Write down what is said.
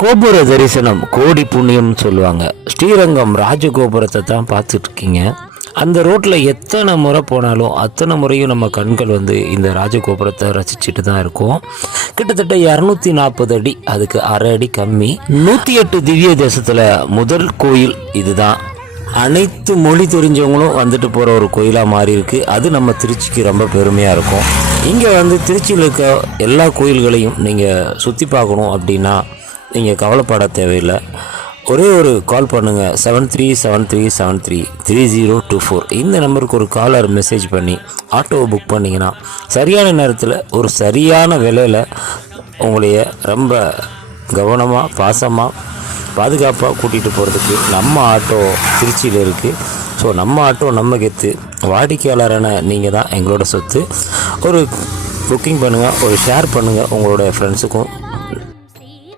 கோபுர தரிசனம் கோடி புண்ணியம்னு சொல்லுவாங்க. ஸ்ரீரங்கம் ராஜகோபுரத்தை தான் பார்த்துட்டு இருக்கீங்க. அந்த ரோட்டில் எத்தனை முறை போனாலும் அத்தனை முறையும் நம்ம கண்கள் இந்த ராஜகோபுரத்தை ரசிச்சுட்டு தான் இருக்கும். கிட்டத்தட்ட 240 அடி, அதுக்கு அரை அடி கம்மி. 108 திவ்ய தேசத்தில் முதல் கோயில் இதுதான். அனைத்து மொழி தெரிஞ்சவங்களும் வந்துட்டு போகிற ஒரு கோயிலாக மாறி இருக்குது. அது நம்ம திருச்சிக்கு ரொம்ப பெருமையாக இருக்கும். இங்கே திருச்சியில் இருக்க எல்லா கோயில்களையும் நீங்கள் சுற்றி பார்க்கணும் அப்படின்னா நீங்கள் கவலைப்பட தேவையில்லை. ஒரே ஒரு கால் பண்ணுங்கள், 7373733024. இந்த நம்பருக்கு ஒரு காலர் மெசேஜ் பண்ணி ஆட்டோவை புக் பண்ணிங்கன்னா சரியான நேரத்தில் ஒரு சரியான விலையில் உங்களைய ரொம்ப கவனமாக பாசமாக பாதுகாப்பாக கூட்டிகிட்டு போகிறதுக்கு நம்ம ஆட்டோ திருச்சியில் இருக்குது. ஸோ நம்ம ஆட்டோ நம்ம கெத்து. வாடிக்கையாளரான நீங்கள் தான் எங்களோட சொத்து. ஒரு புக்கிங் பண்ணுங்கள், ஒரு ஷேர் பண்ணுங்கள் உங்களோட ஃப்ரெண்ட்ஸுக்கும்.